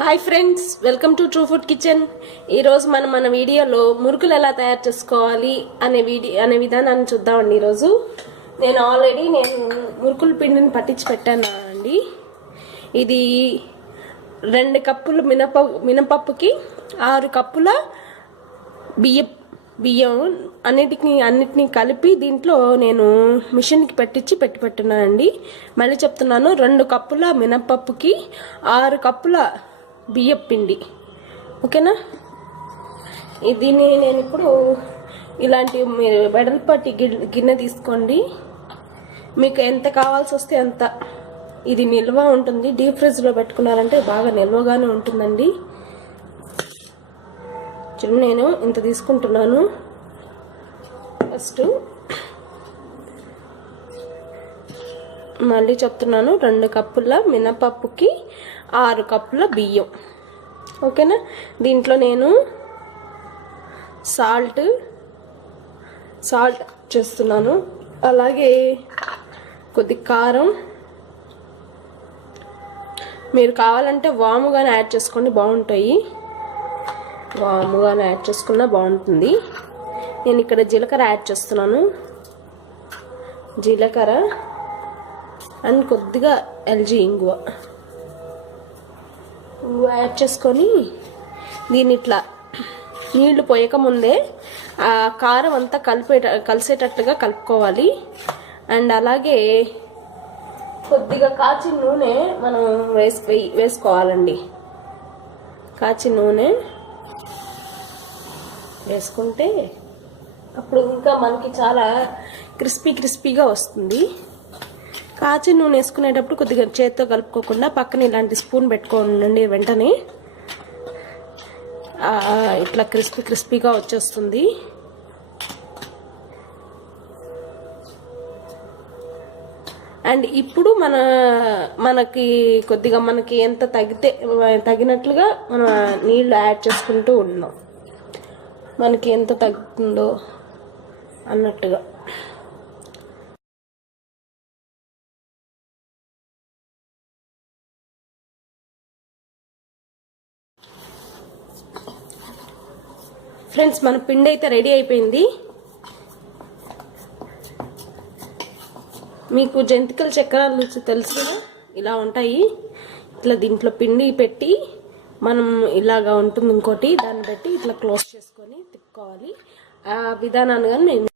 Hi friends, welcome to true food kitchen. ఈరోజు మన వీడియోలో మురుకులు ఎలా తయారు చేసుకోవాలి అనే విధానాన్ని చూద్దామండి. ఈరోజు నేను ఆల్రెడీ మురుకుల పిండిని పట్టించి పెట్టాను అండి. ఇది 2 కప్పులు మినపప్పుకి 6 కప్పుల బియ్యం అన్నిటినీ కలిపి దీంట్లో నేను మిషన్కి పెట్టున్నానండి. మళ్ళీ చెప్తున్నాను, 2 కప్పుల మినపప్పుకి 6 కప్పుల బియ్యం పిండి. ఓకేనా? దీన్ని నేను ఇప్పుడు ఇలాంటి మీరు వెడల్పాటి గిన్నె తీసుకోండి. మీకు ఎంత కావాల్సి వస్తే అంత. ఇది నిల్వ ఉంటుంది. డీప్ ఫ్రిడ్జ్లో పెట్టుకున్నారంటే బాగా నిల్వగానే ఉంటుందండి. చూడండి, నేను ఇంత తీసుకుంటున్నాను. ఫస్ట్ మళ్ళీ చెప్తున్నాను, 2 కప్పుల మినపప్పుకి 6 కప్పుల బియ్యం. ఓకేనా? దీంట్లో నేను సాల్ట్ చేస్తున్నాను. అలాగే కొద్ది కారం, మీరు కావాలంటే వాముగానే యాడ్ చేసుకోండి, బాగుంటాయి. వాముగానే యాడ్ చేసుకున్నా బాగుంటుంది. నేను ఇక్కడ జీలకర్ర యాడ్ చేస్తున్నాను. జీలకర్ర అండ్ కొద్దిగా ఎల్జీ ఇంగువ యాడ్ చేసుకొని దీన్ని ఇట్లా నీళ్లు పోయక ముందే ఆ కారం అంతా కలిసేటట్టుగా కలుపుకోవాలి. అండ్ అలాగే కొద్దిగా కాచిన నూనె మనం వేసుకోవాలండి. కాచిన నూనె వేసుకుంటే అప్పుడు ఇంకా మనకి చాలా క్రిస్పీగా వస్తుంది. కాచిన నూనె వేసుకునేటప్పుడు కొద్దిగా చేతితో కలుపుకోకుండా పక్కన ఇలాంటి స్పూన్ పెట్టుకోండి. వెంటనే ఇట్లా క్రిస్పీగా వచ్చేస్తుంది. అండ్ ఇప్పుడు మనకి కొద్దిగా మనకి ఎంత తగినట్లుగా మనం నీళ్లు యాడ్ చేసుకుంటూ ఉన్నాం. మనకి ఎంత తగ్గుతుందో అన్నట్టుగా. ఫ్రెండ్స్, మన పిండి అయితే రెడీ అయిపోయింది. మీకు జంతికల చక్రాల రుచి తెలుసు కదా, ఇలా ఉంటాయి. ఇట్లా దీంట్లో పిండి పెట్టి మనం ఇలాగా ఉంటుంది. ఇంకోటి దాన్ని పెట్టి ఇట్లా క్లోజ్ చేసుకొని తిప్పుకోవాలి. ఆ విధానాన్ని కానీ నేను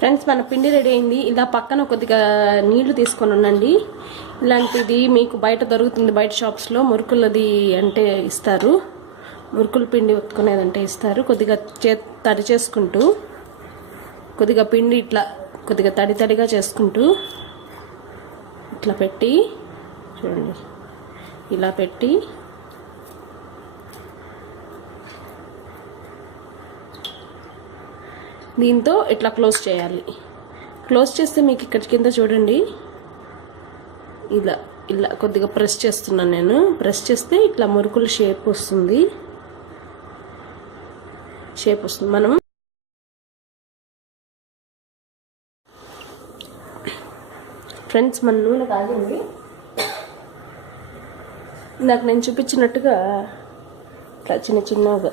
ఫ్రెండ్స్, మన పిండి రెడీ అయింది. ఇలా పక్కన కొద్దిగా నీళ్లు తీసుకొని ఉండండి. ఇలాంటిది మీకు బయట దొరుకుతుంది. బయట షాప్స్లో మురుకులది అంటే ఇస్తారు, మురుకుల పిండి ఒత్తుకునేదంటే ఇస్తారు. కొద్దిగా తడి చేసుకుంటూ కొద్దిగా పిండి ఇట్లా కొద్దిగా తడిగా చేసుకుంటూ ఇట్లా పెట్టి చూడండి, ఇలా పెట్టి దీంతో ఇట్లా క్లోజ్ చేయాలి. క్లోజ్ చేస్తే మీకు ఇక్కడ కింద చూడండి, ఇలా కొద్దిగా ప్రెస్ చేస్తున్నాను నేను. ప్రెస్ చేస్తే ఇట్లా మురుకుల షేప్ వస్తుంది. మనం ఫ్రెండ్స్, మన నూనె కాగింది. నాకు నేను చూపించినట్టుగా ఇట్లా చిన్నగా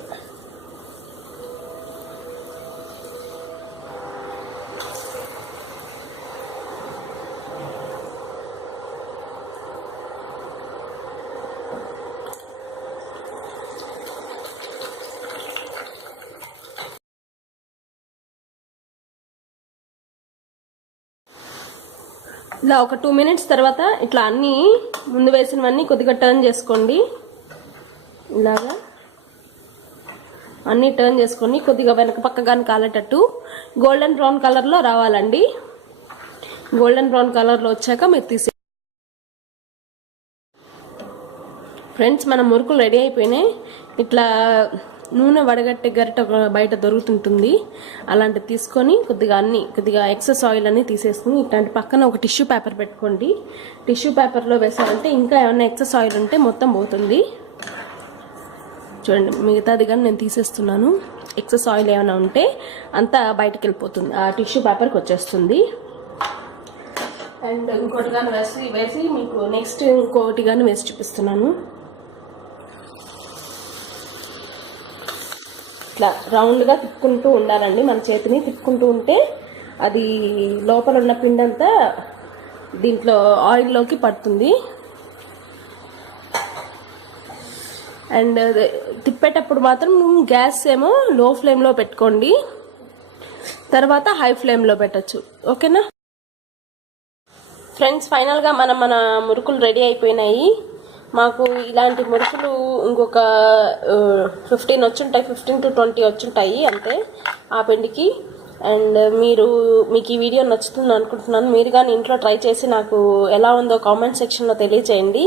ఇలా ఒక 2 మినిట్స్ తర్వాత ఇట్లా అన్నీ ముందు వేసినవన్నీ కొద్దిగా టర్న్ చేసుకోండి. ఇలాగా అన్నీ టర్న్ చేసుకొని కొద్దిగా వెనక పక్క కానీ కాలేటట్టు గోల్డెన్ బ్రౌన్ కలర్లో రావాలండి. గోల్డెన్ బ్రౌన్ కలర్లో వచ్చాక మీరు తీసే. ఫ్రెండ్స్, మన మురుకులు రెడీ అయిపోయినాయి. ఇట్లా నూనె వడగట్టే గరిట బయట దొరుకుతుంటుంది. అలాంటివి తీసుకొని కొద్దిగా ఎక్సెస్ ఆయిల్ అన్ని తీసేసుకుని ఇట్లాంటి పక్కన ఒక టిష్యూ పేపర్ పెట్టుకోండి. టిష్యూ పేపర్లో వేసారంటే ఇంకా ఏమైనా ఎక్సెస్ ఆయిల్ ఉంటే మొత్తం పోతుంది. చూడండి, మిగతాది కానీ నేను తీసేస్తున్నాను. ఎక్సెస్ ఆయిల్ ఏమైనా ఉంటే అంతా బయటకు వెళ్ళిపోతుంది, ఆ టిష్యూ పేపర్కి వచ్చేస్తుంది. అండ్ ఇంకోటి కానీ వేసి మీకు నెక్స్ట్ ఇంకోటి కానీ వేసి చూపిస్తున్నాను. ఇట్లా రౌండ్గా తిప్పుకుంటూ ఉండాలండి. మన చేతిని తిప్పుకుంటూ ఉంటే అది లోపల ఉన్న పిండి అంతా దీంట్లో ఆయిల్లోకి పడుతుంది. అండ్ తిప్పేటప్పుడు మాత్రం గ్యాస్ ఏమో లో ఫ్లేమ్లో పెట్టుకోండి, తర్వాత హై ఫ్లేమ్లో పెట్టచ్చు. ఓకేనా ఫ్రెండ్స్, ఫైనల్గా మన మురుకులు రెడీ అయిపోయినాయి. మాకు ఇలాంటి మురుకులు ఇంకొక 15 వచ్చుంటాయి, 15 to 20 వచ్చుంటాయి అంతే ఆ పిండికి. అండ్ మీకు ఈ వీడియో నచ్చుతుంది అనుకుంటున్నాను. మీరు కానీ ఇంట్లో ట్రై చేసి నాకు ఎలా ఉందో కామెంట్ సెక్షన్లో తెలియచేయండి.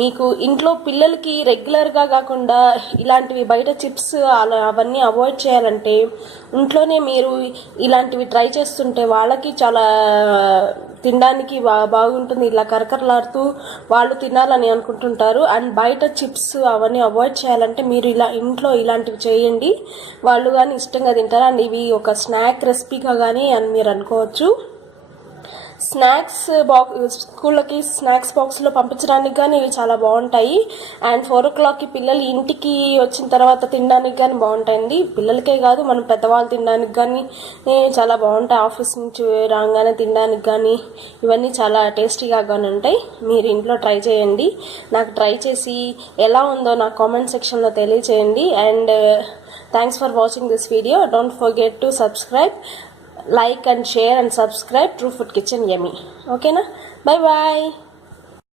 మీకు ఇంట్లో పిల్లలకి రెగ్యులర్గా కాకుండా ఇలాంటివి బయట చిప్స్ అవన్నీ అవాయిడ్ చేయాలంటే ఇంట్లోనే మీరు ఇలాంటివి ట్రై చేస్తుంటే వాళ్ళకి చాలా తినడానికి బాగుంటుంది. ఇలా కరకరలాడుతూ వాళ్ళు తినాలని అనుకుంటుంటారు. అండ్ బయట చిప్స్ అవన్నీ అవాయిడ్ చేయాలంటే మీరు ఇంట్లో ఇలాంటివి చేయండి, వాళ్ళు కానీ ఇష్టంగా తింటారు. అండ్ ఇవి ఒక స్నాక్ రెసిపీగా కానీ అని మీరు అనుకోవచ్చు. స్నాక్స్ స్కూళ్ళకి స్నాక్స్ బాక్స్లో పంపించడానికి కానీ ఇవి చాలా బాగుంటాయి. అండ్ 4 o'clockకి పిల్లలు ఇంటికి వచ్చిన తర్వాత తినడానికి కానీ బాగుంటాయండి. పిల్లలకే కాదు, మనం పెద్దవాళ్ళు తినడానికి కానీ చాలా బాగుంటాయి. ఆఫీస్ నుంచి రాగానే తినడానికి కానీ ఇవన్నీ చాలా టేస్టీగా కానీ ఉంటాయి. మీరు ఇంట్లో ట్రై చేయండి. నాకు ట్రై చేసి ఎలా ఉందో నాకు కామెంట్ సెక్షన్లో తెలియచేయండి. And thanks for watching this video. Don't forget to subscribe, like and share and subscribe True Food Kitchen Yummy. Okay na? Bye bye.